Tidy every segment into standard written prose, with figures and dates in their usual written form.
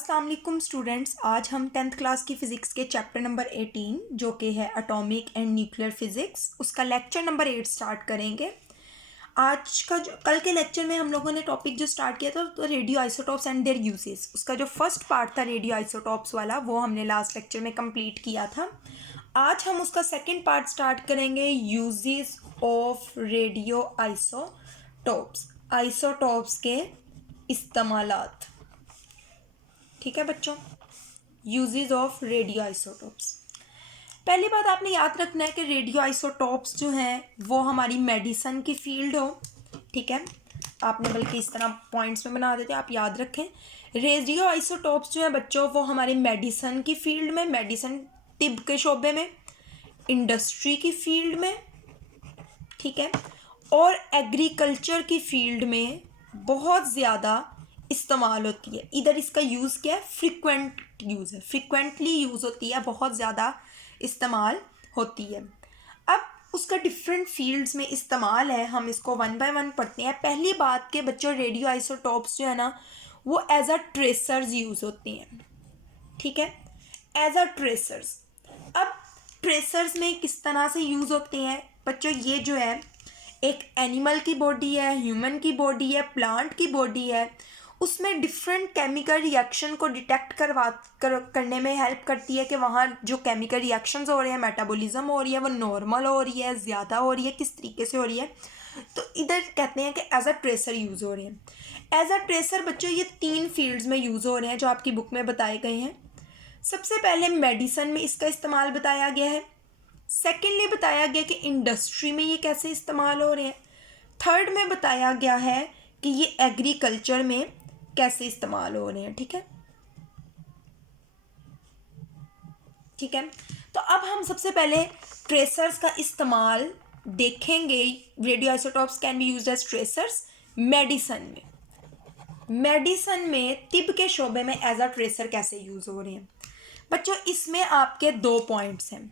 अस्सलाम वालेकुम स्टूडेंट्स। आज हम 10th क्लास की फ़िज़िक्स के चैप्टर नंबर 18 जो कि है एटॉमिक एंड न्यूक्लियर फ़िज़िक्स, उसका लेक्चर नंबर 8 स्टार्ट करेंगे। आज का जो कल के लेक्चर में हम लोगों ने टॉपिक जो स्टार्ट किया था तो radio isotopes and there uses, उसका जो फर्स्ट पार्ट था रेडियो आइसोटॉप्स वाला वो हमने लास्ट लेक्चर में कंप्लीट किया था। आज हम उसका सेकेंड पार्ट स्टार्ट करेंगे, uses of radio isotopes, isotopes के इस्तेमालात। ठीक है बच्चों, यूजेस ऑफ रेडियो आइसोटॉप्स। पहली बात आपने याद रखना है कि रेडियो आइसोटॉप्स जो हैं वो हमारी मेडिसिन की फील्ड हो। ठीक है, आपने बल्कि इस तरह पॉइंट्स में बना देते हैं, आप याद रखें। रेडियो आइसोटॉप्स जो है बच्चों वो हमारी मेडिसिन की फील्ड में, मेडिसिन तिब के शोबे में, इंडस्ट्री की फील्ड में, ठीक है, और एग्रीकल्चर की फील्ड में बहुत ज़्यादा इस्तेमाल होती है। इधर इसका यूज़ क्या है, फ्रिक्वेंट यूज़ है, फ्रिक्वेंटली यूज़ होती है, बहुत ज़्यादा इस्तेमाल होती है। अब उसका डिफरेंट फील्ड्स में इस्तेमाल है, हम इसको वन बाय वन पढ़ते हैं। पहली बात के बच्चों, रेडियो आइसोटॉप्स जो है ना वो एज अ ट्रेसर्स यूज़ होती हैं। ठीक है, एज अ ट्रेसर्स। अब ट्रेसर्स में किस तरह से यूज़ होते हैं बच्चों, ये जो है एक एनिमल की बॉडी है, ह्यूमन की बॉडी है, प्लांट की बॉडी है, उसमें डिफरेंट केमिकल रिएक्शन को डिटेक्ट करने में हेल्प करती है कि वहाँ जो केमिकल रिएक्शंस हो रहे हैं, मेटाबॉलिज्म हो रही है, वो नॉर्मल हो रही है, ज़्यादा हो रही है, किस तरीके से हो रही है। तो इधर कहते हैं कि एज अ ट्रेसर यूज़ हो रहे हैं। एज अ ट्रेसर बच्चों ये 3 फील्ड्स में यूज़ हो रहे हैं जो आपकी बुक में बताए गए हैं। सबसे पहले मेडिसिन में इसका इस्तेमाल बताया गया है। सेकेंडली बताया गया कि इंडस्ट्री में ये कैसे इस्तेमाल हो रहे हैं। थर्ड में बताया गया है कि ये एग्रीकल्चर में कैसे इस्तेमाल हो रहे हैं। ठीक है, ठीक है। तो अब हम सबसे पहले ट्रेसर्स का इस्तेमाल देखेंगे। Radio isotopes can be used as tracers medicine में। मेडिसिन में तिब के शोबे में एज अ ट्रेसर कैसे यूज हो रहे हैं बच्चों, इसमें आपके 2 पॉइंट्स हैं।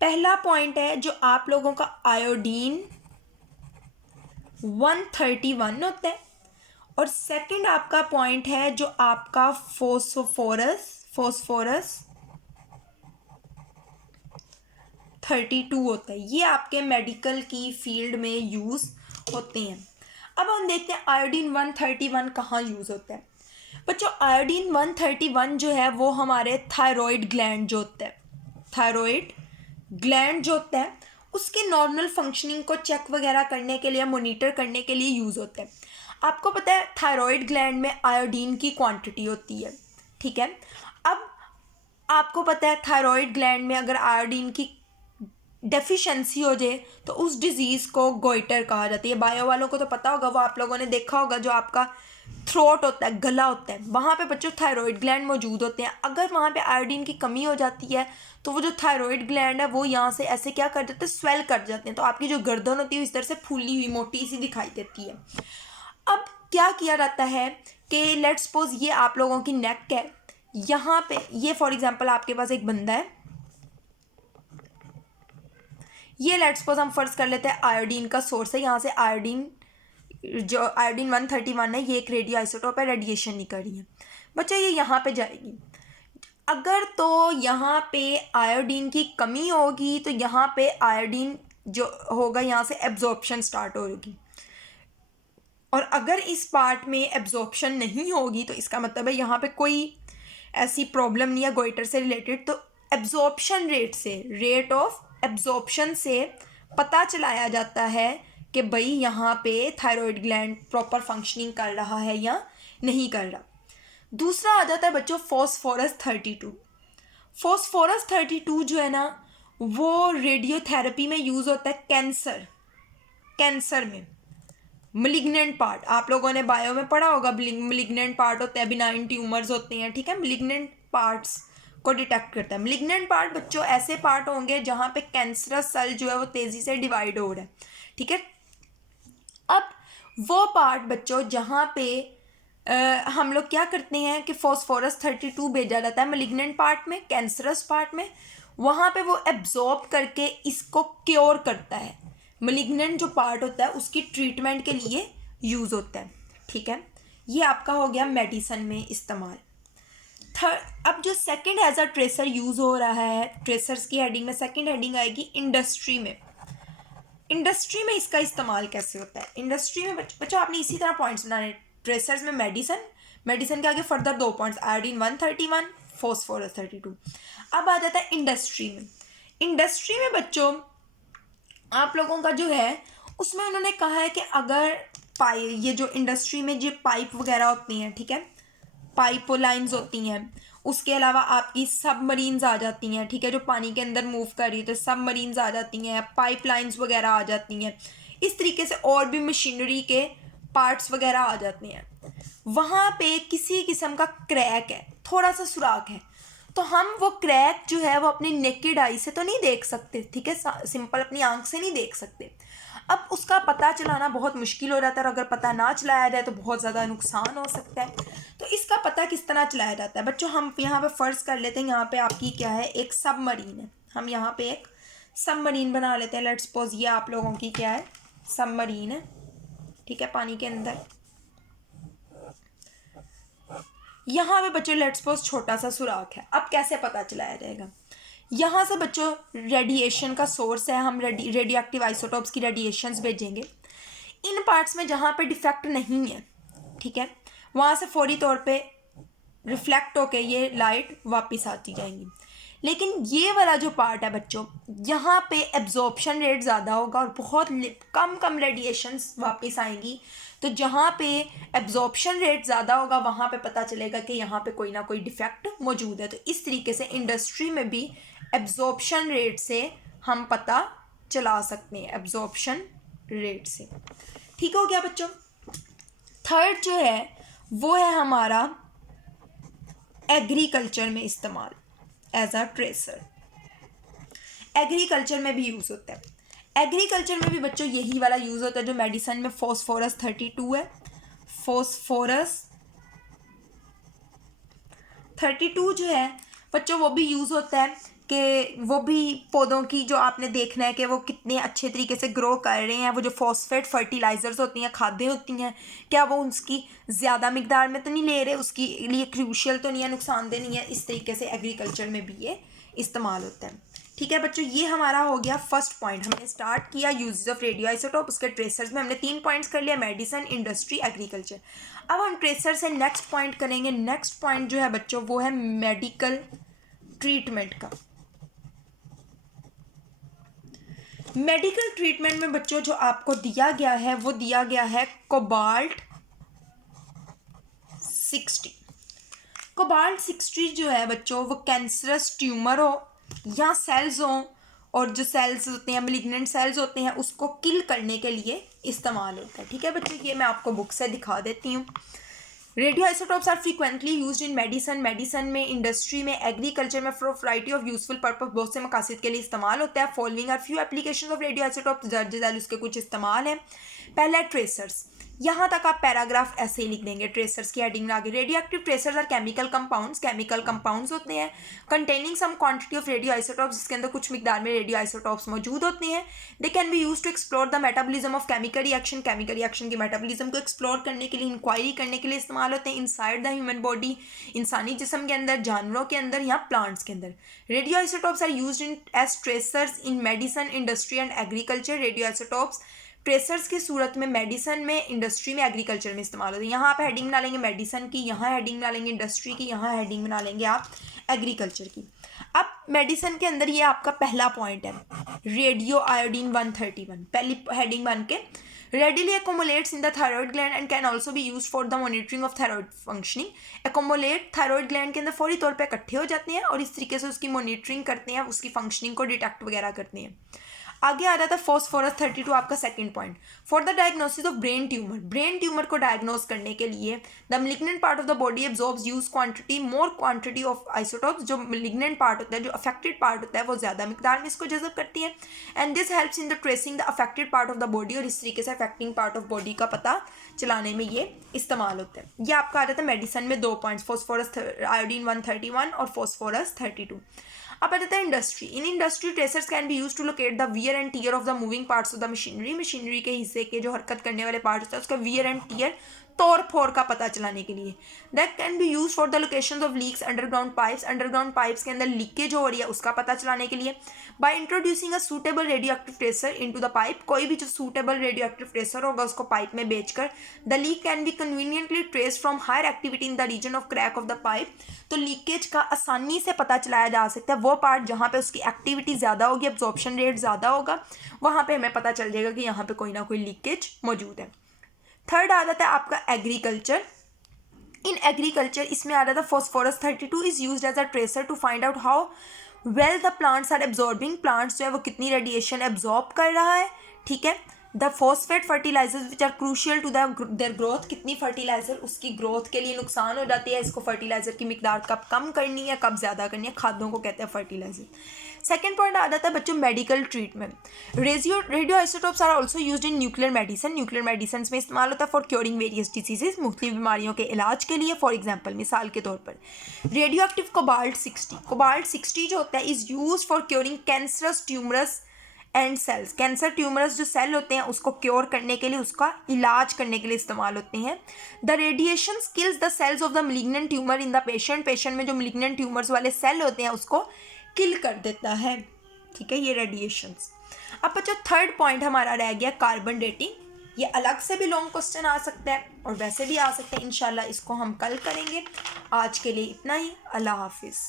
पहला पॉइंट है जो आप लोगों का आयोडीन 131 होता है, और सेकंड आपका पॉइंट है जो आपका फोस्फोरस 32 होता है। ये आपके मेडिकल की फील्ड में यूज़ होते हैं। अब हम देखते हैं आयोडीन 131 कहाँ यूज़ होता है बच्चों। आयोडीन 131 जो है वो हमारे थायराइड ग्लैंड जो होता है, थायराइड ग्लैंड जो होता है उसकी नॉर्मल फंक्शनिंग को चेक वगैरह करने के लिए, मॉनिटर करने के लिए यूज़ होता है। आपको पता है थायराइड ग्लैंड में आयोडीन की क्वांटिटी होती है। ठीक है, अब आपको पता है थायराइड ग्लैंड में अगर आयोडीन की डेफिशिएंसी हो जाए तो उस डिजीज़ को गोइटर कहा जाती है। बायो वालों को तो पता होगा, वो आप लोगों ने देखा होगा, जो आपका थ्रोट होता है, गला होता है, वहाँ पे बच्चों थायराइड ग्लैंड मौजूद होते हैं। अगर वहाँ पे आयोडीन की कमी हो जाती है तो वो जो थायराइड ग्लैंड है वो यहाँ से ऐसे क्या कर देते हैं, स्वेल कर जाते हैं। तो आपकी जो गर्दन होती है इस तरह से फूली हुई मोटी सी दिखाई देती है। अब क्या किया जाता है कि लेट्स सपोज ये आप लोगों की नेक है, यहाँ पे ये फॉर एग्जाम्पल आपके पास एक बंदा है, ये लेट्स सपोज हम फर्ज कर लेते हैं आयोडीन का सोर्स है, यहाँ से आयोडीन जो आयोडीन 131 है ये एक रेडियो आइसोटोप है, रेडिएशन निकल रही है बच्चा, ये यहाँ पे जाएगी। अगर तो यहाँ पे आयोडीन की कमी होगी तो यहाँ पे आयोडीन जो होगा यहाँ से एब्जॉर्प्शन स्टार्ट होगी, और अगर इस पार्ट में एब्जॉर्प्शन नहीं होगी तो इसका मतलब है यहाँ पे कोई ऐसी प्रॉब्लम नहीं है गोइटर से रिलेटेड। तो एब्जॉर्प्शन रेट से, रेट ऑफ एब्जॉर्प्शन से पता चलाया जाता है कि भाई यहाँ पे थायराइड ग्लैंड प्रॉपर फंक्शनिंग कर रहा है या नहीं कर रहा। दूसरा आ जाता है बच्चों फॉस्फोरस 32। फॉस्फोरस 32 जो है ना वो रेडियोथेरेपी में यूज़ होता है कैंसर में। मलिग्नेंट पार्ट आप लोगों ने बायो में पढ़ा होगा, मलिग्नेंट पार्ट होते हैं, बिनाइन ट्यूमर्स होते हैं। ठीक है, मलिग्नेंट पार्ट्स को डिटेक्ट करता है। मलिग्नेंट पार्ट बच्चों ऐसे पार्ट होंगे जहाँ पे कैंसरस सेल जो है वो तेज़ी से डिवाइड हो रहा है। ठीक है, अब वो पार्ट बच्चों जहाँ पे हम लोग क्या करते हैं कि फॉस्फोरस 32 भेजा जाता है मलिग्नेंट पार्ट में, कैंसरस पार्ट में, वहाँ पे वो एब्जॉर्ब करके इसको क्योर करता है। मलिग्नेंट जो पार्ट होता है उसकी ट्रीटमेंट के लिए यूज़ होता है। ठीक है, ये आपका हो गया मेडिसिन में इस्तेमाल। अब जो second as a tracer use हो रहा है, ट्रेसर्स की हेडिंग में सेकंड हेडिंग आएगी इंडस्ट्री में। इंडस्ट्री में इसका इस्तेमाल कैसे होता है? इंडस्ट्री में बच्चों आपने इसी तरह पॉइंट्स बनाने। ट्रेसर्स में मेडिसिन के आगे फर्दर 2 पॉइंट्स, आयोडीन 131, फॉस्फोरस 32। अब आ जाता है इंडस्ट्री में। इंडस्ट्री में बच्चों आप लोगों का जो है उसमें उन्होंने कहा है कि अगर ये जो इंडस्ट्री में जो पाइप वगैरह होती हैं, ठीक है, पाइप लाइंस होती हैं, उसके अलावा आपकी सबमरीन्स आ जाती हैं, ठीक है, जो पानी के अंदर मूव कर रही है, तो सबमरीन्स आ जाती हैं, पाइप लाइन्स वगैरह आ जाती हैं, इस तरीके से और भी मशीनरी के पार्ट्स वगैरह आ जाते हैं। वहाँ पे किसी किस्म का क्रैक है, थोड़ा सा सुराख है, तो हम वो क्रैक जो है वो अपनी नेकेड आई से तो नहीं देख सकते, ठीक है, सिंपल अपनी आंख से नहीं देख सकते। अब उसका पता चलाना बहुत मुश्किल हो जाता है, और अगर पता ना चलाया जाए तो बहुत ज़्यादा नुकसान हो सकता है। तो इसका पता किस तरह चलाया जाता है बच्चों? हम यहाँ पे फ़र्ज़ कर लेते हैं, यहाँ पे आपकी क्या है, एक सबमरीन है। हम यहाँ पे एक सबमरीन बना लेते हैं। लेट्स सपोज ये आप लोगों की क्या है, सबमरीन है, ठीक है, पानी के अंदर। यहाँ पे बच्चों लेट्स सपोज छोटा सा सुराख है। अब कैसे पता चलाया जाएगा? यहाँ से बच्चों रेडिएशन का सोर्स है, हम रेडियो एक्टिव आइसोटोप्स की रेडिएशंस भेजेंगे इन पार्ट्स में जहाँ पे डिफेक्ट नहीं है, ठीक है, वहाँ से फौरी तौर पे रिफ्लेक्ट होके ये लाइट वापस आती जाएंगी। लेकिन ये वाला जो पार्ट है बच्चों, यहाँ पे एब्जॉर्प्शन रेट ज़्यादा होगा और बहुत कम रेडिएशंस वापस आएंगी। तो जहाँ पे एब्जॉर्प्शन रेट ज़्यादा होगा वहाँ पे पता चलेगा कि यहाँ पे कोई ना कोई डिफेक्ट मौजूद है। तो इस तरीके से इंडस्ट्री में भी एब्जॉर्प्शन रेट से हम पता चला सकते हैं, एब्जॉर्प्शन रेट से। ठीक हो गया बच्चों? थर्ड जो है वो है हमारा एग्रीकल्चर में इस्तेमाल एज अ ट्रेसर। एग्रीकल्चर में भी यूज़ होता है। एग्रीकल्चर में भी बच्चों यही वाला यूज़ होता है जो मेडिसिन में फॉस्फोरस 32 है। फॉस्फोरस 32 जो है बच्चों वो भी यूज़ होता है कि वो भी पौधों की जो आपने देखना है कि वो कितने अच्छे तरीके से ग्रो कर रहे हैं, वो जो फॉस्फेट फर्टिलाइज़र्स होती हैं, खादें होती हैं, क्या वो उसकी ज़्यादा मिकदार में तो नहीं ले रहे, उसके लिए क्रूशियल तो नहीं है, नुकसानदेह नहीं है। इस तरीके से एग्रीकल्चर में भी ये इस्तेमाल होता है। ठीक है बच्चों, ये हमारा हो गया फर्स्ट पॉइंट। हमने स्टार्ट किया यूजेस ऑफ रेडियो आइसोटोप, उसके ट्रेसर्स में हमने 3 पॉइंट्स कर लिया, मेडिसिन, इंडस्ट्री, एग्रीकल्चर। अब हम ट्रेसर से नेक्स्ट पॉइंट करेंगे। नेक्स्ट पॉइंट जो है बच्चों वो है मेडिकल ट्रीटमेंट का। मेडिकल ट्रीटमेंट में बच्चों जो आपको दिया गया है वो दिया गया है कोबाल्ट 60। कोबाल्ट 60 जो है बच्चों वो कैंसरस ट्यूमर हो या सेल्स हो, और जो सेल्स होते हैं मैलिग्नेंट सेल्स होते हैं उसको किल करने के लिए इस्तेमाल होता है। ठीक है बच्चों, ये मैं आपको बुक से दिखा देती हूँ। Radio isotopes are frequently used in medicine में, इंडस्ट्री में, एग्रीकल्चर में for variety of useful purpose, बहुत से मकासद के लिए इस्तेमाल होता है। Following are few application of radio isotopes, दर्ज झैल उसके कुछ इस्तेमाल हैं। पहला ट्रेसर्स, यहाँ तक आप पैराग्राफ ऐसे ही लिख देंगे। ट्रेसर्स की हेडिंग में आगे, radioactive tracers are chemical compounds होते हैं containing some quantity of radio isotopes, जिसके अंदर कुछ मिकदार में रेडियो आइसोटोप्स मौजूद होते हैं। They can be use to explore the metabolism of chemical reaction की मेटाबॉलिज्म को एक्सप्लोर करने के लिए, इंक्वायरी करने के लिए इस्तेमाल होते हैं इनसाइड द ह्यूमन बॉडी, इंसानी जिस्म के अंदर, जानवरों के अंदर या प्लांट्स के अंदर। Radio isotopes are used in as tracers in medicine, industry and agriculture. Radio isotopes tracers की सूरत में मेडिसिन में, इंडस्ट्री में, एग्रीकल्चर में इस्तेमाल होते हैं। यहाँ आप हेडिंग बना लेंगे मेडिसिन की, यहाँ हेडिंग बना लेंगे इंडस्ट्री की, यहाँ हेडिंग बना लेंगे आप एग्रीकल्चर की। अब मेडिसिन के अंदर ये आपका पहला पॉइंट है, रेडियो आयोडीन 131, पहली हेडिंग बन के, readily accumulates in the thyroid gland and can also be used for the monitoring of thyroid functioning। accumulate thyroid gland के अंदर फौरी तौर पे इकट्ठे हो जाते हैं और इस तरीके से उसकी मॉनिटरिंग करते हैं, उसकी फंक्शनिंग को डिटेक्ट वगैरह करते हैं। आगे आ जाता है फॉस्फोरस 32, आपका second point, for the diagnosis of brain tumour को डायग्नोस करने के लिए the malignant part of the body absorbs use more quantity of isotopes. जो मैलिग्नेंट पार्ट होता है, जो अफेक्टेड पार्ट होता है, वो ज़्यादा मिकदार में इसको जज़ब करती है। And this helps in the tracing the affected part of the body, और इस तरीके से अफेक्टिंग पार्ट ऑफ बॉडी का पता चलाने में ये इस्तेमाल होता है। ये आपका आ जाता है मेडिसिन में 2 पॉइंट्स, फॉस्फोरस आयोडीन 131 और फॉस्फोरस 32। अब आ जाता है industry. In industry tracers can be use to locate the wear and tear of the moving parts of the machinery के हिस्से के जो हरकत करने वाले पार्ट्स होते हैं उसका वियर एंड टियर तोड़ फोड़ का पता चलाने के लिए। That can be use for the location of leaks underground pipes, underground pipes के अंदर लीकेज हो रही है उसका पता चलाने के लिए। By introducing a suitable radio active tracer into the pipe, कोई भी जो सूटेबल रेडियो एक्टिव ट्रेसर होगा उसको पाइप में बेचकर, the leak can be conveniently trace from higher activity in the region of crack of the pipe. तो leakage का आसानी से पता चलाया जा सकता है, वो पार्ट जहाँ पे उसकी एक्टिविटी ज़्यादा होगी, एब्जॉर्प्शन रेट ज़्यादा होगा, वहाँ पे हमें पता चल जाएगा कि यहाँ पे कोई ना कोई लीकेज मौजूद है। थर्ड आ जाता है आपका एग्रीकल्चर। इन एग्रीकल्चर इसमें आ रहा था phosphorus 32 is used as a tracer to find out how well the plants are absorbing, plants जो है वो कितनी रेडिएशन एब्जॉर्ब कर रहा है, ठीक है। The phosphate fertilizers which are crucial to their growth, कितनी फर्टिलाइजर उसकी ग्रोथ के लिए नुकसान हो जाती है, इसको फर्टिलाइजर की मिकदार कब कम करनी है कब ज़्यादा करनी है, खादों को कहते हैं फर्टिलाइजर। सेकेंड पॉइंट आ जाता है बच्चों medical treatment. Radio isotopes are also used in nuclear medicine, nuclear medicine में इस्तेमाल होता है फॉर क्योरिंग वेरियस डिसीजेज, मुख्तलिफ बीमारियों के इलाज के लिए। फॉर एग्जाम्पल मिसाल के तौर पर रेडियो एक्टिव कोबाल्ट 60, कोबाल्ट 60 जो होता है is use for curing cancerous tumours and cells, cancer tumours जो सेल होते हैं उसको क्योर करने के लिए, उसका इलाज करने के लिए इस्तेमाल होते हैं। The radiation kills the cells of the malignant tumour in the patient, patient में जो मलिग्नेंट ट्यूमर्स वाले सेल होते हैं उसको किल कर देता है, ठीक है, ये रेडिएशंस। अब बच्चों थर्ड पॉइंट हमारा रह गया कार्बन डेटिंग। ये अलग से भी लॉन्ग क्वेश्चन आ सकता है और वैसे भी आ सकते हैं, इंशाल्लाह इसको हम कल करेंगे। आज के लिए इतना ही, अल्लाह हाफिज़।